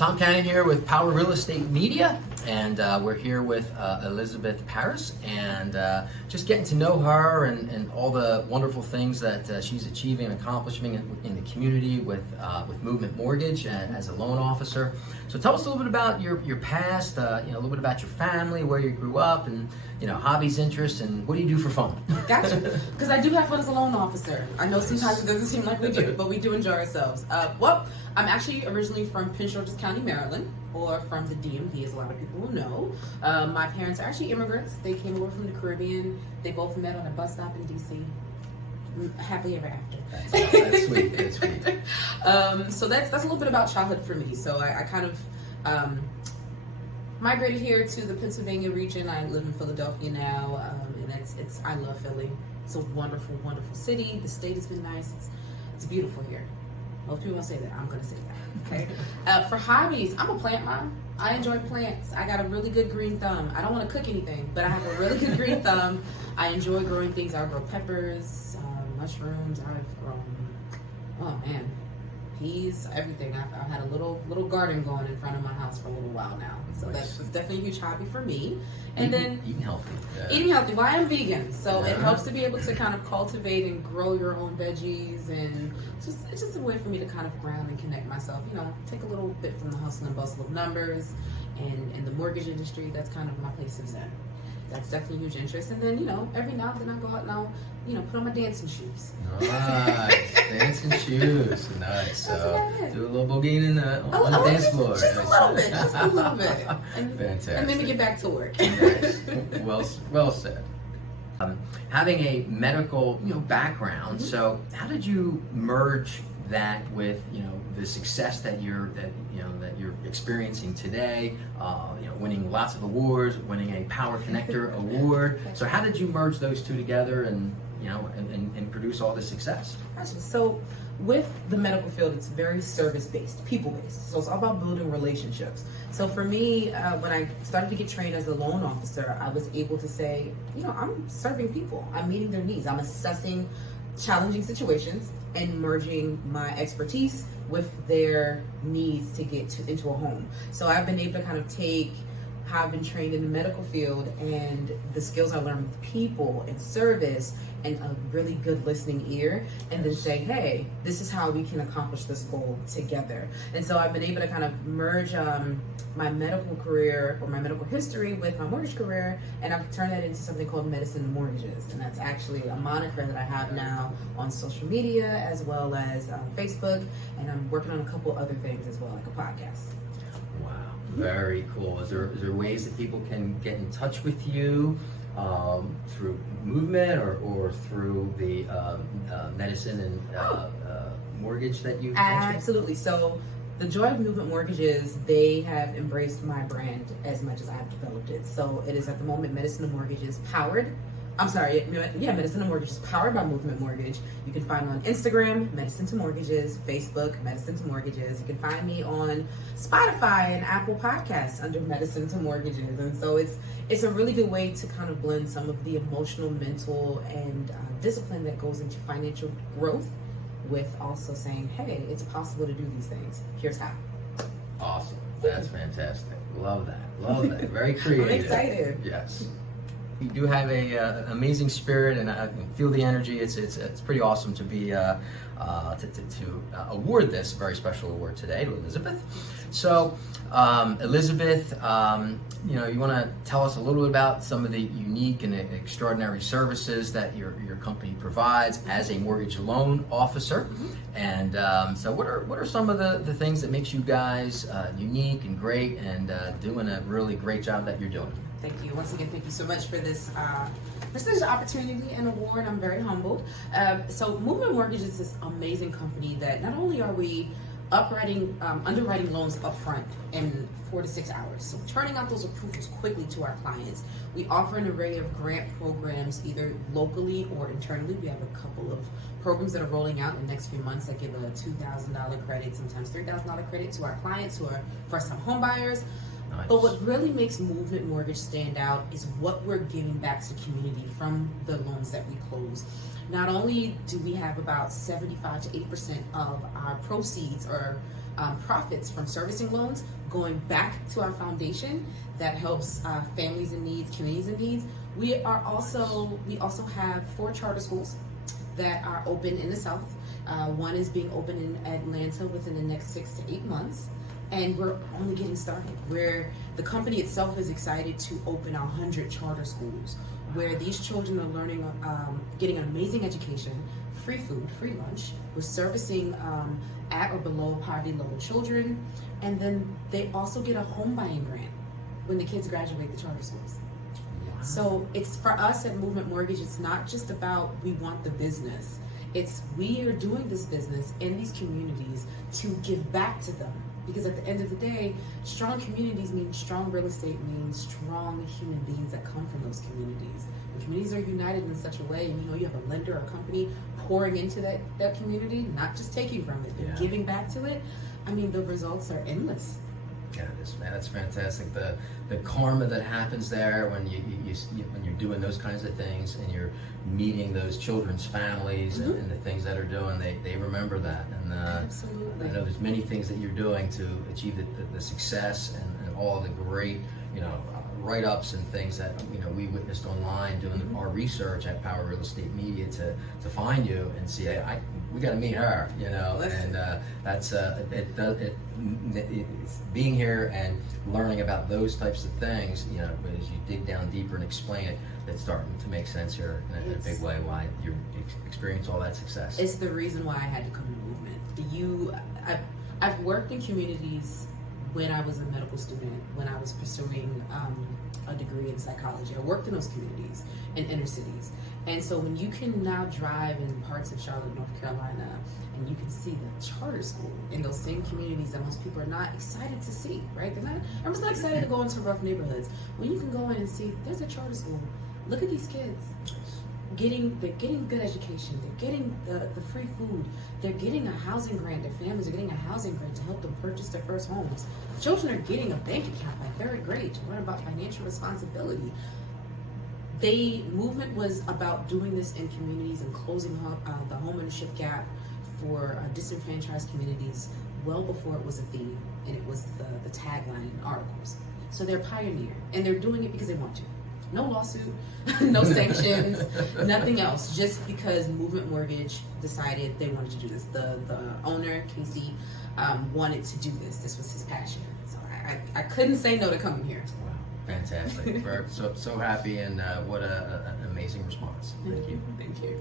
Tom Cannon here with Power Real Estate Media, and we're here with Elizabeth Parris, and just getting to know her and all the wonderful things that she's achieving and accomplishing in the community with Movement Mortgage and as a loan officer. So tell us a little bit about your past, a little bit about your family, where you grew up, and hobbies, interests, and what do you do for fun? Gotcha. Because I do have fun as a loan officer. I know sometimes it doesn't seem like we do, but we do enjoy ourselves. Well, I'm actually originally from Prince George's County, Maryland, or from the DMV, as a lot of people will know. My parents are actually immigrants. They came over from the Caribbean. They both met on a bus stop in DC. Happily ever after. That's sweet. That's sweet. So that's a little bit about childhood for me. So I kind of migrated here to the Pennsylvania region. I live in Philadelphia now, and I love Philly. It's a wonderful, wonderful city. The state has been nice. It's beautiful here. Most people won't say that. I'm going to say that. Okay. For hobbies, I'm a plant mom. I enjoy plants. I got a really good green thumb. I don't want to cook anything, but I have a really good green thumb. I enjoy growing things. I grow peppers, mushrooms. I've grown, peas, everything. I've had a little garden going in front of my house for a little while now. So that's definitely a huge hobby for me. And then eating healthy. Eating healthy. Well, I am vegan, so it helps to be able to kind of cultivate and grow your own veggies, and it's just a way for me to kind of ground and connect myself. Take a little bit from the hustle and bustle of numbers and the mortgage industry. That's kind of my place of zen. That's definitely a huge interest. And then, every now and then I go out and I'll, put on my dancing shoes. Nice. Dancing shoes. Nice. So do a little boogieing on the dance floor. Just a little bit. And, Fantastic. And then we get back to work. Nice. Well said. Having a medical, background, so how did you merge that with, the success that you're experiencing today, winning lots of awards, winning a Power Connector award. So how did you merge those two together and produce all this success? So with the medical field, it's very service-based, people-based. So it's all about building relationships. So for me, when I started to get trained as a loan officer, I was able to say, I'm serving people. I'm meeting their needs. I'm assessing challenging situations and merging my expertise with their needs to get into a home. So I've been able to kind of take how I've been trained in the medical field and the skills I learned with people and service and a really good listening ear, and then say, hey, this is how we can accomplish this goal together. And so I've been able to kind of merge my medical career or my medical history with my mortgage career, and I've turned that into something called Medicine and Mortgages. And that's actually a moniker that I have now on social media as well as Facebook, and I'm working on a couple other things as well, like a podcast. Wow, very cool. Is there ways that people can get in touch with you through Movement or through the medicine and mortgage that you mentioned? Absolutely. So the joy of Movement Mortgages, they have embraced my brand as much as I have developed it. So it is at the moment Medicine and Mortgages Medicine and Mortgages powered by Movement Mortgage. You can find me on Instagram, Medicine to Mortgages, Facebook, Medicine to Mortgages. You can find me on Spotify and Apple Podcasts under Medicine to Mortgages. And so it's a really good way to kind of blend some of the emotional, mental, and discipline that goes into financial growth with also saying, hey, it's possible to do these things. Here's how. Awesome. That's fantastic. Love that. Very creative. I'm excited. Yes. You do have an amazing spirit, and I feel the energy. It's pretty awesome to be to award this very special award today to Elizabeth. So, Elizabeth, you want to tell us a little bit about some of the unique and extraordinary services that your company provides as a mortgage loan officer, and so what are some of the things that makes you guys unique and great and doing a really great job that you're doing? Thank you. Once again, thank you so much for this prestigious opportunity and award. I'm very humbled. So Movement Mortgage is this amazing company that not only are we underwriting loans upfront in 4 to 6 hours, so turning out those approvals quickly to our clients. We offer an array of grant programs, either locally or internally. We have a couple of programs that are rolling out in the next few months that give a $2,000 credit, sometimes $3,000 credit to our clients who are first-time home buyers. Nice. But what really makes Movement Mortgage stand out is what we're giving back to community from the loans that we close. Not only do we have about 75 to 80% of our proceeds or profits from servicing loans going back to our foundation that helps families in needs, communities in needs. We also have 4 charter schools that are open in the South. One is being opened in Atlanta within the next 6 to 8 months, and we're only getting started. Where the company itself is excited to open 100 charter schools, where these children are learning, getting an amazing education, free food, free lunch. We're servicing at or below poverty level children, and then they also get a home buying grant when the kids graduate the charter schools. Wow. So it's, for us at Movement Mortgage, it's not just about we want the business. It's we are doing this business in these communities to give back to them. Because at the end of the day, strong communities mean strong real estate, means strong human beings that come from those communities. The communities are united in such a way, and you have a lender or a company pouring into that community, not just taking from it, but giving back to it. I mean, the results are endless. Yeah, that's fantastic. The karma that happens there when when you're doing those kinds of things and you're meeting those children's families and the things that are doing, they remember that. And Absolutely. I know there's many things that you're doing to achieve the success and all the great write-ups and things that we witnessed online doing our research at Power Real Estate Media to find you and see we got to meet her, and that's it's being here and learning about those types of things, as you dig down deeper and explain it, it's starting to make sense here in a big way why you experience all that success. It's the reason why I had to come to Movement. I've worked in communities when I was a medical student, when I was pursuing a degree in psychology. I worked in those communities in inner cities. And so when you can now drive in parts of Charlotte, North Carolina, and you can see the charter school in those same communities that most people are not excited to see, right? Everyone's not excited to go into rough neighborhoods. When you can go in and see, there's a charter school. Look at these kids. They're getting good education. They're getting the free food. They're getting a housing grant. Their families are getting a housing grant to help them purchase their first homes. Children are getting a bank account by 3rd grade to learn about financial responsibility. Movement was about doing this in communities and closing the homeownership gap for disenfranchised communities well before it was a theme and it was the tagline in articles. So they're a pioneer, and they're doing it because they want to. No lawsuit, no sanctions, nothing else. Just because Movement Mortgage decided they wanted to do this. The owner, Casey, wanted to do this. This was his passion. So I couldn't say no to coming here. Wow, fantastic. We're so happy, and what an amazing response. Thank you. Thank you.